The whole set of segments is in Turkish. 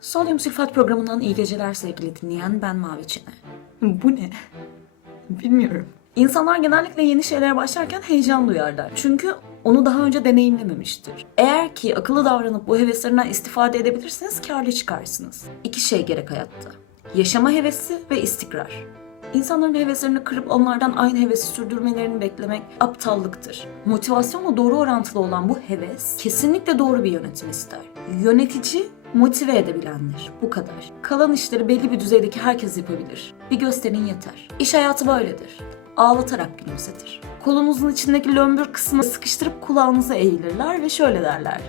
Sodyum sülfat programından iyi geceler sevgili dinleyen ben Mavi Çine. Bu ne? Bilmiyorum. İnsanlar genellikle yeni şeylere başlarken heyecan duyarlar. Çünkü onu daha önce deneyimlememiştir. Eğer ki akıllı davranıp bu heveslerinden istifade edebilirseniz karlı çıkarsınız. İki şey gerek hayatta. Yaşama hevesi ve istikrar. İnsanların heveslerini kırıp onlardan aynı hevesi sürdürmelerini beklemek aptallıktır. Motivasyonla doğru orantılı olan bu heves kesinlikle doğru bir yönetim ister. Yönetici motive edebilenler. Bu kadar. Kalan işleri belli bir düzeydeki herkes yapabilir. Bir gösterin yeter. İş hayatı böyledir. Ağlatarak gülümsetir. Kolunuzun içindeki lömbür kısmını sıkıştırıp kulağınıza eğilirler ve şöyle derler.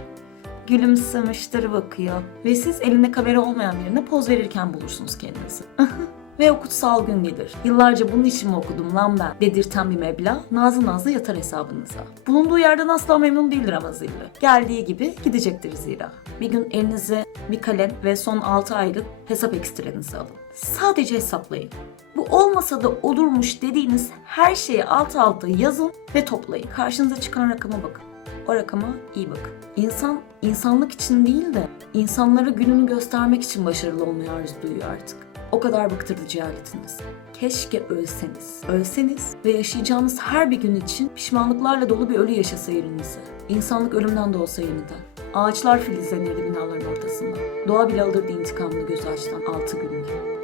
Gülümsemiştir bakıyor. Ve siz elinde kamera olmayan birine poz verirken bulursunuz kendinizi. Ve o kutsal gün gelir. Yıllarca bunun için mi okudum lan ben dedirten bir meblağ nazlı nazlı yatar hesabınıza. Bulunduğu yerden asla memnun değildir ama zilli. Geldiği gibi gidecektir zira. Bir gün elinize bir kalem ve son 6 aylık hesap ekstrenizi alın. Sadece hesaplayın. Bu olmasa da olurmuş dediğiniz her şeyi alt alta yazın ve toplayın. Karşınıza çıkan rakama bakın. O rakama iyi bakın. İnsan insanlık için değil de insanlara gününü göstermek için başarılı olmayı arzu duyuyor artık. O kadar bıktırdı cehaletiniz. Keşke ölseniz. Ölseniz ve yaşayacağınız her bir gün için pişmanlıklarla dolu bir ölü yaşasa yerinize. İnsanlık ölümden de olsa yeniden. Ağaçlar filizlenirdi binaların ortasında. Doğa bile alırdı intikamını göz açtan altı günde.